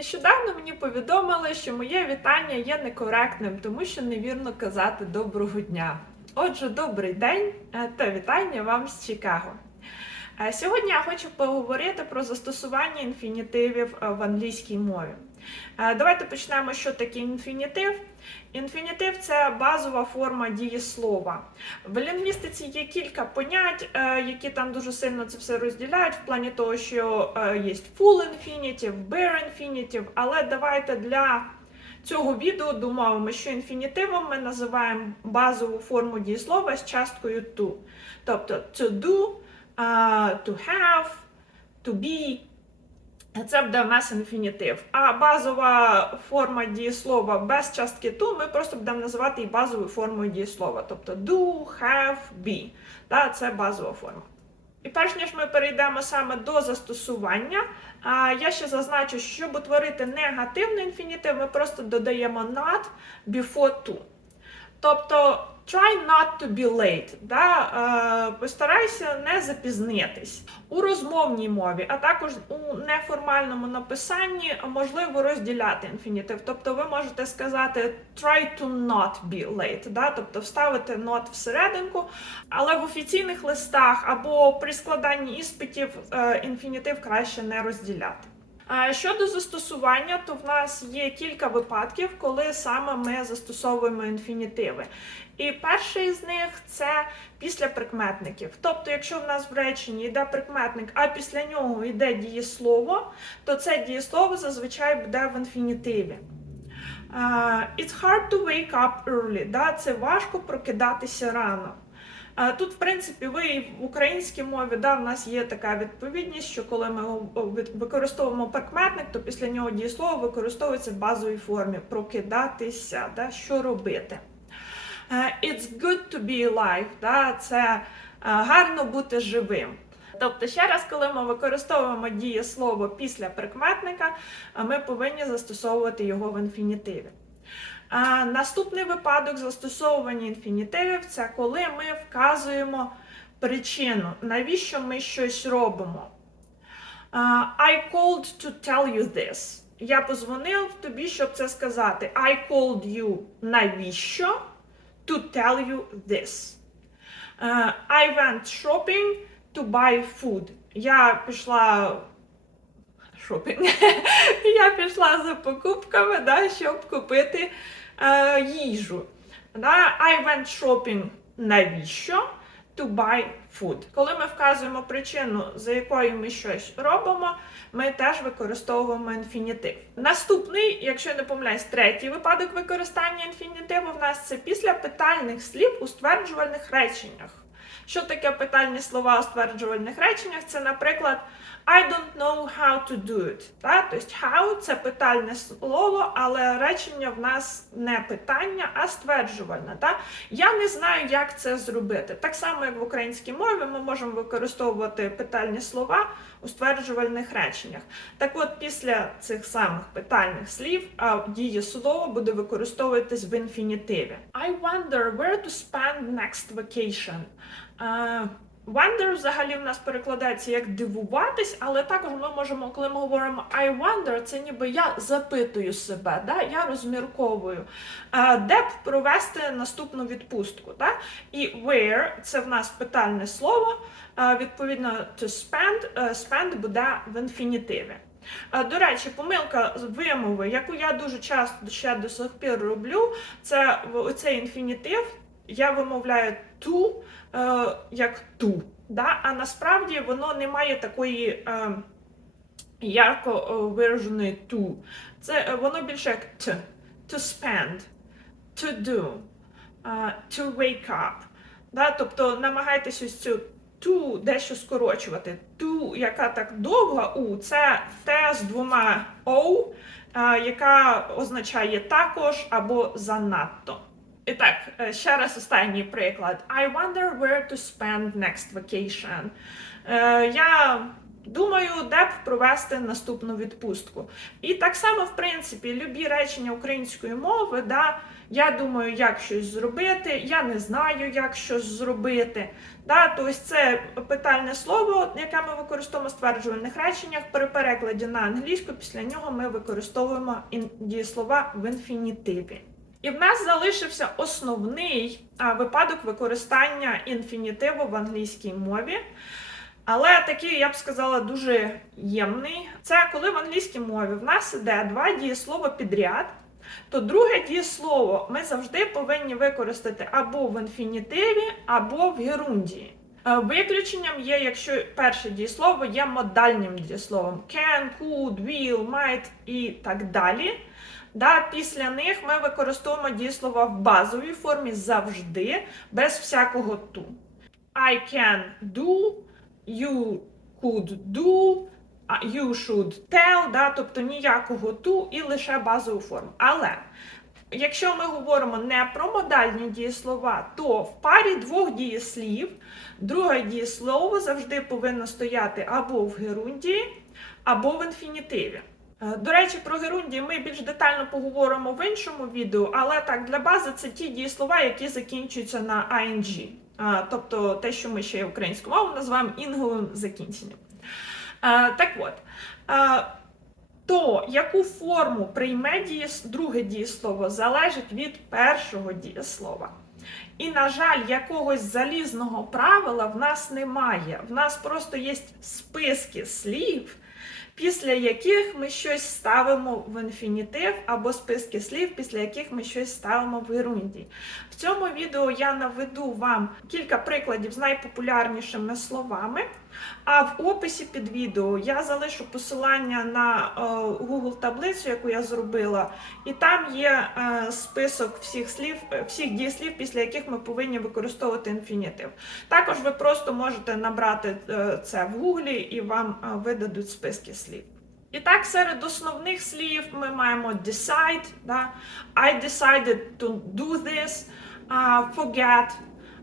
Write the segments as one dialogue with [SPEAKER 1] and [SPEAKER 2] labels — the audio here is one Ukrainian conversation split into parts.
[SPEAKER 1] Нещодавно мені повідомили, що моє вітання є некоректним, тому що невірно казати доброго дня. Отже, добрий день е, та вітання вам з Чикаго. Е, Сьогодні я хочу поговорити про застосування інфінітивів е, в англійській мові. Е, Давайте почнемо, що таке інфінітив. Інфінітив це базова форма дієслова. В лінгвістиці є кілька понять, е, які там дуже сильно це все розділяють, в плані того, що е, є full infinitive, bare infinitive, але давайте для цього відео домовимо, що інфінітивом ми називаємо базову форму дієслова з часткою to. Тобто to do, to have, to be. Це буде в нас інфінітив. А базова форма дієслова без частки to ми просто будемо називати і базовою формою дієслова. Тобто do, have, be. Та, це базова форма. І перш ніж ми перейдемо саме до застосування, я ще зазначу, щоб утворити негативний інфінітив, ми просто додаємо not before to. Тобто try not to be late. Да? Е, постарайся не запізнитись. У розмовній мові, а також у неформальному написанні можливо розділяти інфінітив. Тобто ви можете сказати try to not be late, да? тобто вставити not всерединку, але в офіційних листах або при складанні іспитів е, інфінітив краще не розділяти. Щодо застосування, то в нас є кілька випадків, коли саме ми застосовуємо інфінітиви. І перший з них це після прикметників. Тобто, якщо в нас в реченні йде прикметник, а після нього йде дієслово, то це дієслово зазвичай буде в інфінітиві. It's hard to wake up early. Да? Це важко прокидатися рано. Тут, в принципі, ви і в українській мові да, в нас є така відповідність, що коли ми використовуємо прикметник, то після нього дієслово використовується в базовій формі прокидатися, да, що робити. Е, It's good to be alive, да, це е, гарно бути живим. Тобто, ще раз, коли ми використовуємо дієслово після прикметника, е, ми повинні застосовувати його в інфінітиві. А наступний випадок застосовування інфінітивів це коли ми вказуємо причину, навіщо ми щось робимо. А, I called to tell you this. Я позвонив тобі, щоб це сказати. I called you. Навіщо? To tell you this. А, I went shopping to buy food. Я пішла шопінг. Я пішла за покупками, да, щоб купити е, їжу. I went shopping навіщо? To buy food. Коли ми вказуємо причину, за якою ми щось робимо, ми теж використовуємо інфінітив. Наступний, якщо я не помиляюсь, третій випадок використання інфінітиву в нас це після питальних слів у стверджувальних реченнях. Що таке питальні слова у стверджувальних реченнях? Це, наприклад, I don't know how to do it. Да? Тобто how це питальне слово, але речення в нас не питання, а стверджувальне. Да? Я не знаю, як це зробити. Так само, як в українській мові, ми можемо використовувати питальні слова у стверджувальних реченнях. Так от, після цих самих питальних слів дієслово буде використовуватись в інфінітиві. I wonder where to spend next vacation. Е, Wonder взагалі в нас перекладається як дивуватись, але також ми можемо, коли ми говоримо I wonder, це ніби я запитую себе, да? я розмірковую, е, де б провести наступну відпустку. Да? І where це в нас питальне слово, е, відповідно to spend, spend буде в інфінітиві. До речі, помилка вимови, яку я дуже часто ще до сих пір роблю, це оцей інфінітив. Я вимовляю to е, як ту. Да? А насправді воно не має такої е, ярко е, вираженої ту. Це е, воно більше як т. To spend, to do, е, to wake up. Да? Тобто намагайтесь ось цю ту дещо скорочувати. Ту, яка так довга у, це те з двома о, яка означає також або занадто. І так, е, ще раз останній приклад. I wonder where to spend next vacation. Е, Я Думаю, де б провести наступну відпустку. І так само, в принципі, любі речення української мови, да, я думаю, як щось зробити, я не знаю, як щось зробити. Да, тобто це питальне слово, яке ми використовуємо в стверджувальних реченнях. При перекладі на англійську, після нього ми використовуємо дієслова в інфінітиві. І в нас залишився основний випадок використання інфінітиву в англійській мові. Але такий, я б сказала, дуже ємний. Це коли в англійській мові в нас іде два дієслова підряд, то друге дієслово ми завжди повинні використати або в інфінітиві, або в герундії. Е, Виключенням є, якщо перше дієслово є модальним дієсловом can, could, will, might і так далі. Да, після них ми використовуємо дієслова в базовій формі завжди, без всякого ту. I can do, you could do, you should tell, да, тобто ніякого ту і лише базову форму. Але якщо ми говоримо не про модальні дієслова, то в парі двох дієслів друге дієслово завжди повинно стояти або в герундії, або в інфінітиві. Е, До речі, про герундії ми більш детально поговоримо в іншому відео, але так, для бази це ті дієслова, які закінчуються на ing. Тобто те, що ми ще українською мовою називаємо інговим закінченням. Е, Так от, е, то яку форму прийме друге дієслово залежить від першого дієслова. І, на жаль, якогось залізного правила в нас немає. В нас просто є списки слів, після яких ми щось ставимо в інфінітив, або списки слів, після яких ми щось ставимо в герундії. В цьому відео я наведу вам кілька прикладів з найпопулярнішими словами. А в описі під відео я залишу посилання на е, Google таблицю, яку я зробила, і там є е, список всіх слів, е, всіх дієслів, після яких ми повинні використовувати інфінітив. Також ви просто можете набрати це в Гуглі і вам видадуть списки слів. І так, серед основних слів ми маємо decide, да? I decided to do this, forget,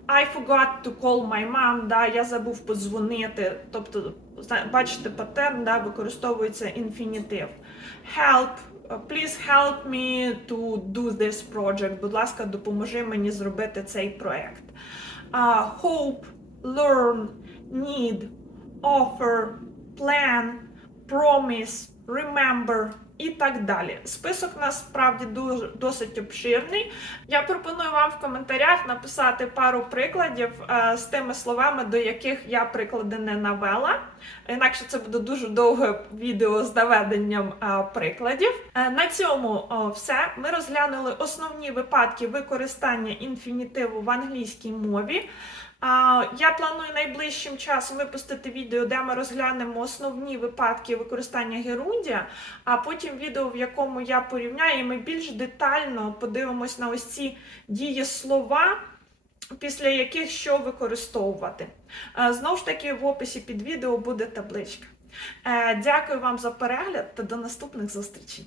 [SPEAKER 1] I forgot to call my mom, да? я забув подзвонити. Тобто, бачите, паттерн да? використовується інфінітив. Help, please help me to do this project. Будь ласка, допоможи мені зробити цей проект. Uh, hope, learn, need, offer, plan, promise, remember і так далі. Список насправді дуже досить обширний. Я пропоную вам в коментарях написати пару прикладів е, з тими словами, до яких я приклади не навела. Інакше це буде дуже довге відео з наведенням е, прикладів. Е, на цьому о, все. Ми розглянули основні випадки використання інфінітиву в англійській мові. Я планую найближчим часом випустити відео, де ми розглянемо основні випадки використання герундія, а потім відео, в якому я порівняю, і ми більш детально подивимось на ось ці дієслова, після яких що використовувати. Е, Знову ж таки, в описі під відео буде табличка. Е, Дякую вам за перегляд та до наступних зустрічей.